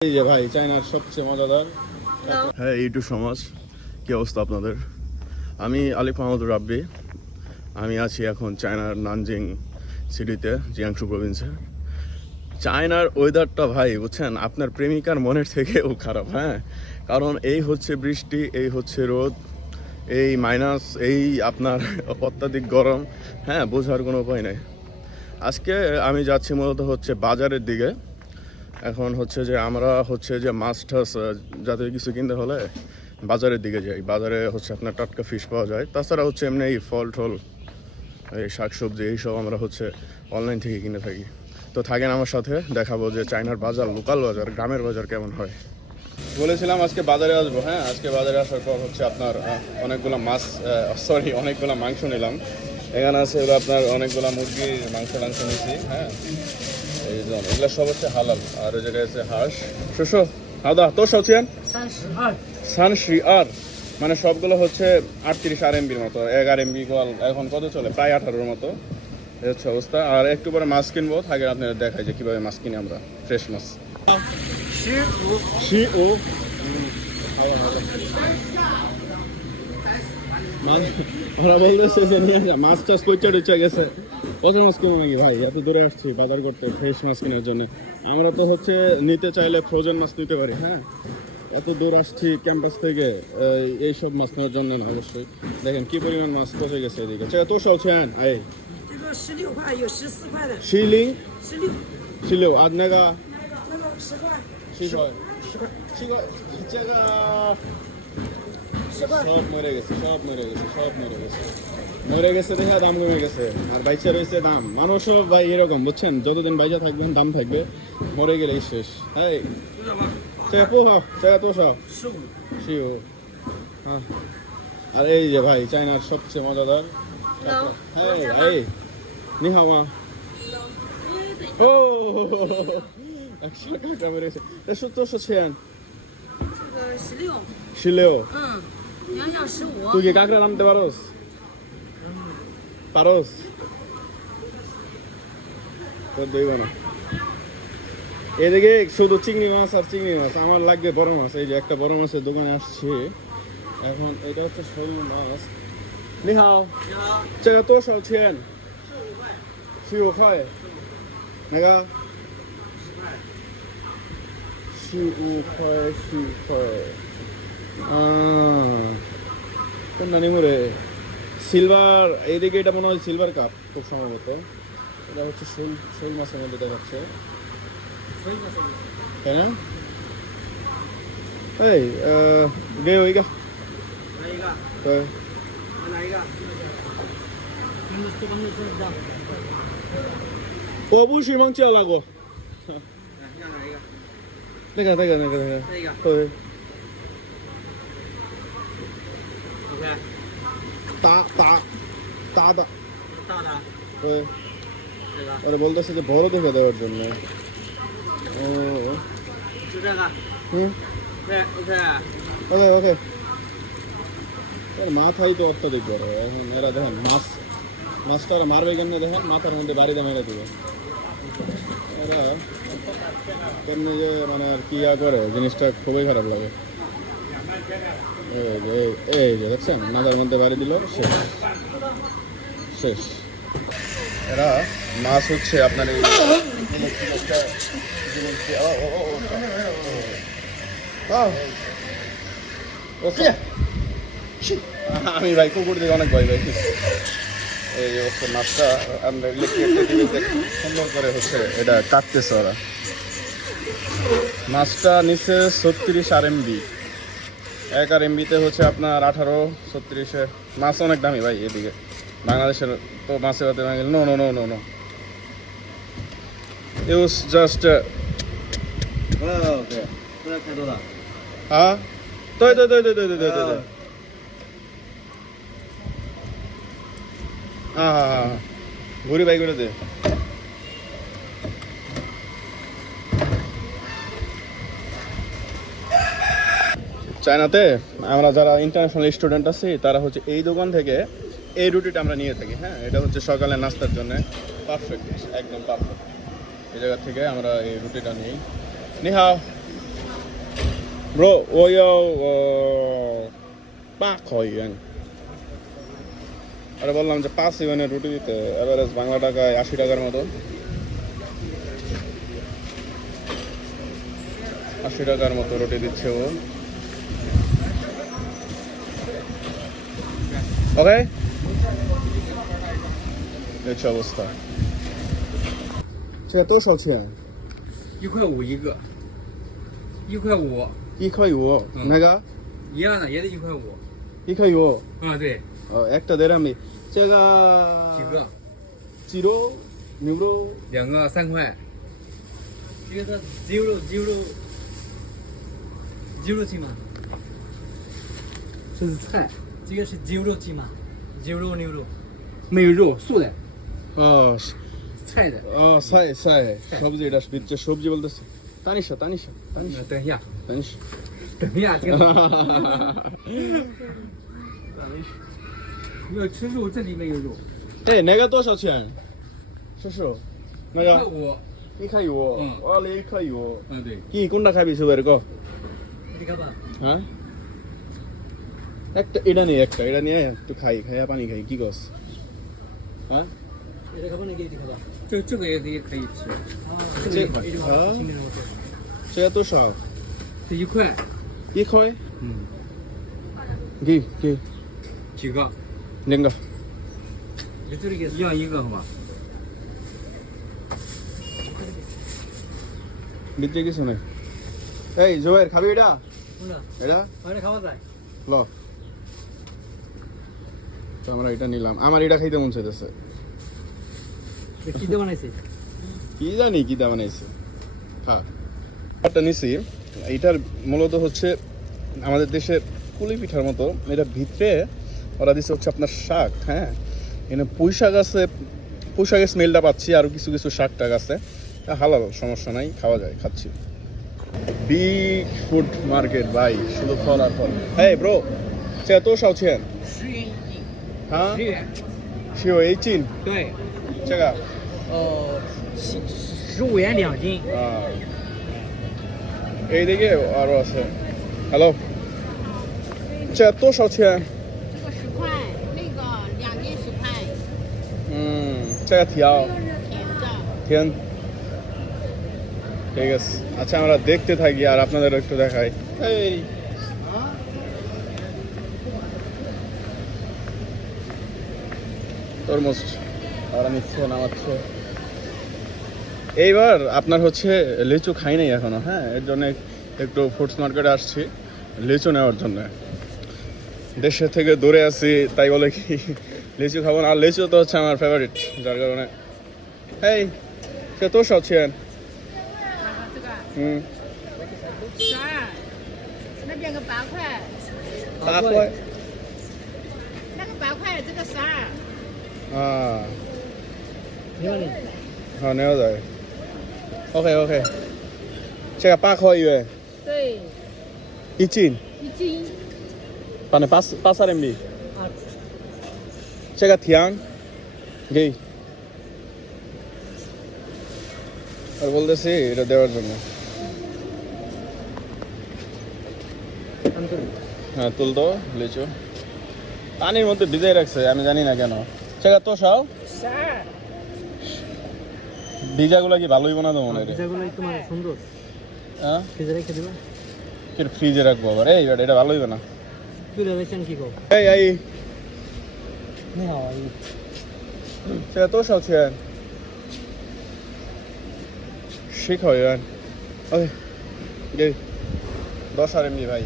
এই যে ভাই চায়নার সবচেয়ে মজাদার হ্যাঁ ইউটিউব সমাজ কি অবস্থা আপনাদের? আমি আলিফ মাহমুদ রাব্বি আমি আছি এখন চায়নার নানজিং সিটিতে জিয়াংশু প্রভিন্সে। চায়নার ওয়েদারটা ভাই বুঝছেন আপনার প্রেমিকার মনের থেকেও খারাপ হ্যাঁ? কারণ এই হচ্ছে বৃষ্টি এই হচ্ছে রোদ এই মাইনাস এই আপনার অত্যাধিক গরম হ্যাঁ বোঝার কোনো উপায় নেই। আজকে আমি যাচ্ছি মূলত হচ্ছে বাজারের দিকে। এখন হচ্ছে যে আমরা হচ্ছে যে মাছ আহ, জাতীয় কিছু কিনতে হলে বাজারের দিকে যাই। বাজারে হচ্ছে আপনার টাটকা ফিশ পাওয়া যায়। তাছাড়া হচ্ছে এমনি এই ফল টল এই শাকসবজি এইসব আমরা হচ্ছে অনলাইন থেকে কিনে থাকি। তো থাকেন আমার সাথে দেখাবো যে চায়নার বাজার লোকাল বাজার গ্রামের বাজার কেমন হয়। বলেছিলাম আজকে বাজারে আসব হ্যাঁ? আজকে বাজারে আসার পর হচ্ছে আপনার অনেকগুলো মাছ সরি অনেকগুলো মাংস নিলাম। এখানে আছে আপনার অনেকগুলো মুরগির মাংস টাংস নিয়েছি হ্যাঁ? মানে সবগুলো হচ্ছে আটত্রিশ আর এমবির মতো। এক আর এমবি এখন কত চলে? প্রায় আঠারোর মতো। এই হচ্ছে অবস্থা। আর একটু পরে মাছ কিনবো থাকে আপনারা দেখায় যে কীভাবে মাছ কিনি আমরা, ফ্রেশ মাছ। ও। মাছ চাষ পরিচয় গেছে। ওজন মাছ কিনবো নাকি ভাই? এত দূরে আসছি, বাজার করতে ফ্রেশ মাছ কেনার জন্য। আমরা তো হচ্ছে নিতে চাইলে ফ্রোজেন মাছ নিতে পারি হ্যাঁ? এত দূর আসছি ক্যাম্পাস থেকে, এই সব মাছ নেওয়ার জন্য না অবশ্যই। দেখেন কি পরিমাণ মাছ পচে গেছে এদিকে। আচ্ছা তো সব ছেন এই। শিলিং? শিলিও আর সব মরে গেছে, সব মরে গেছে, সব মরে গেছে। মরে গেছে দেখে দাম কমে গেছে। আর বাইচা রয়েছে দাম। মানুষও ভাই এরকম বুঝছেন? যতদিন বাইচা থাকবেন দাম থাকবে। মরে গেলে শেষ। তাই? আর এই যে ভাই চায়নার সবচেয়ে মজাদার হ্যাঁ, নিহাওয়া। ও! একশো টাকা বেড়েছে একশো তো ছিয়ান। শিলেও। তুই কি কাঁকড়া নামতে পারোস? পারস দইব না এদিকে শুধু চিংড়ি মাছ আর চিংড়ি মাছ। আমার লাগবে বড় মাছ। এই যে একটা বড় মাছের দোকানে আসছে। এখন এটা হচ্ছে সরু মাছ। নিহাও। চেগা তো সব ছিলেন? শিও খায়। নাগা। শিউ খায় শিউ খায়। কোন নানি মরে সিলভার এইদিকে এটা মনে হয় সিলভার কাপ খুব সম্ভবত এটা হচ্ছে শোল শোল মাছের মধ্যে দেখাচ্ছে তাই না? এই গে ওইগা কবু সীমাং চেয়াও লাগো। দেখা দেখা দেখা দেখা। তা তা তা দা আরে বলতেছে যে বড় দেখে দেওয়ার জন্য। ও। হুম? ওকে ওকে। মাথাই তো অত্যাধিক বড়। এখন এরা দেখেন, মাছ মাছটা মারবে কেন দেখেন? মাথার মধ্যে বাড়িতে মেরে দেবে। এরা কেমনি যে মানে আর কি করে, জিনিসটা খুবই খারাপ লাগে। শেষ। মাছ হচ্ছে আপনার আমি ভাই কুকুর দিকে অনেক ভয় ভাই এই হচ্ছে মাছটা আমরা সুন্দর করে হচ্ছে এটা কাটতেছে ওরা। মাছটা নিচে ছত্রিশ আর এমবি এক আর এমবিতে হচ্ছে আপনার আঠারো ছত্রিশে মাছ অনেক দামি ভাই এদিকে বাংলাদেশের তো মাছে বাতে no no no no no It was just uh, ，OK，不要太多了，啊，对对对对对对对对对。啊，ঘুরি by করে দে চায়নাতে আমরা যারা ইন্টারন্যাশনাল স্টুডেন্ট আছি, তারা হচ্ছে এই দোকান থেকে এই রুটিটা আমরা নিয়ে থাকি হ্যাঁ? এটা হচ্ছে সকালে নাস্তার জন্য পারফেক্ট একদম পারফেক্ট এই জায়গা থেকে আমরা এই রুটিটা নিই। নিহাও ব্রো ওই পাক হয় আরে বললাম যে পাঁচ ইউনের রুটি দিতে অ্যাভারেজ বাংলা টাকায় আশি টাকার মতো। আশি টাকার মতো রুটি দিচ্ছে ও। ওকে দেখছি অবস্থা 这多少钱？一块五一个，一块五，一块五，嗯那个一样的也得一块五。一块五，啊，对，呃，একটা দেড়াম这个几个？鸡肉、牛肉，两个三块。这个是鸡肉，鸡肉，鸡肉鸡吗？这是菜， 这个是鸡肉鸡吗？鸡肉牛肉，没有肉，素的， আহ, 菜的。 আহ, সাই সাই সবজি এটা বিচ্ছে সবজি বলতেছে তানিশা তানিশা তানিশা 嗯等一下， তানিশা 等一下，这个没有吃肉，这里没有肉。 এই নেগা তো আছে শ্বশুর 一 নেগা 块五， ই খাইও হুম। ওলে ই খাইও 嗯对， কি কোনটা খাবি সুবের কো 你看吧， হ্যাঁ একটা এটা নিয়ে একটা এটা নিয়ে একটু খাই খাইয়া পানি খাই কি কস? হ্যাঁ? এটা খাব খাই সেটা তো সব তুই ই খয়? হুম। গি গি জিগা। লেঙ্গা এই জোয়ের খাবি এটা? এটা? খাওয়া যায়। ল। তো আমরা এটা নিলাম। আমার এটা খাইতে মন চাইতেছে। কি বানাইছে? কি জানি কি বানাইছে। হ্যাঁ একটা নিছি। এটার মূলত হচ্ছে আমাদের দেশে কুলি পিঠার মতো। এটা ভিতরে ওরা দিচ্ছে হচ্ছে আপনার শাক হ্যাঁ? এখানে পুঁই শাক আছে পুঁই শাকের স্মেলটা পাচ্ছি আরও কিছু কিছু শাক টাক আছে। হালাল সমস্যা নাই খাওয়া যায় খাচ্ছি। বিগ ফুড মার্কেট ভাই শুধু ফল আর ফল। হ্যাঁ ব্রো সে তো সাউছিয়ান 啊十元。十元一斤对，这个呃，七十五元两斤。 আহ, এইদিকে আরো আছে হ্যালো 这多少钱这个十块，那个两斤十块， হুম 这个条甜的。天ঠিক আছে আচ্ছা আমরা দেখতে থাকি আর আপনাদের একটু দেখাই এই তরমুজ। তারা নিচ্ছে নামাচ্ছে। এইবার আপনার হচ্ছে লিচু খাই নাই এখনও হ্যাঁ? এর জন্য একটু ফুডস মার্কেটে আসছি লিচু নেওয়ার জন্য। দেশের থেকে দূরে আছি তাই বলে কি লিচু খাব না? আর লিচু তো হচ্ছে আমার ফেভারিট যার কারণে। এই সে তো সব ছিলেন হুম। হ্যাঁ হ্যাঁ যায় ওকে ওকে সেটা পাক হয় ইয়ে ইচিন মানে পাঁচ পাঁচ আর এমবি সেটা থিয়াং গেই আর বলতেছি এটা দেওয়ার জন্য হ্যাঁ তুলতো লিচু পানির মধ্যে ভিজাই রাখছে আমি জানি না কেন সেটা তো সাও। ভিজাগুলো কি ভালোই বানা দেবো মনে মানে সুন্দর। হ্যাঁ? ফ্রিজে রাখব আবার। এই এটা ভালোই বানা। এই এই। নে তো সাও ছেন ঠিক দশ আর এমনি ভাই।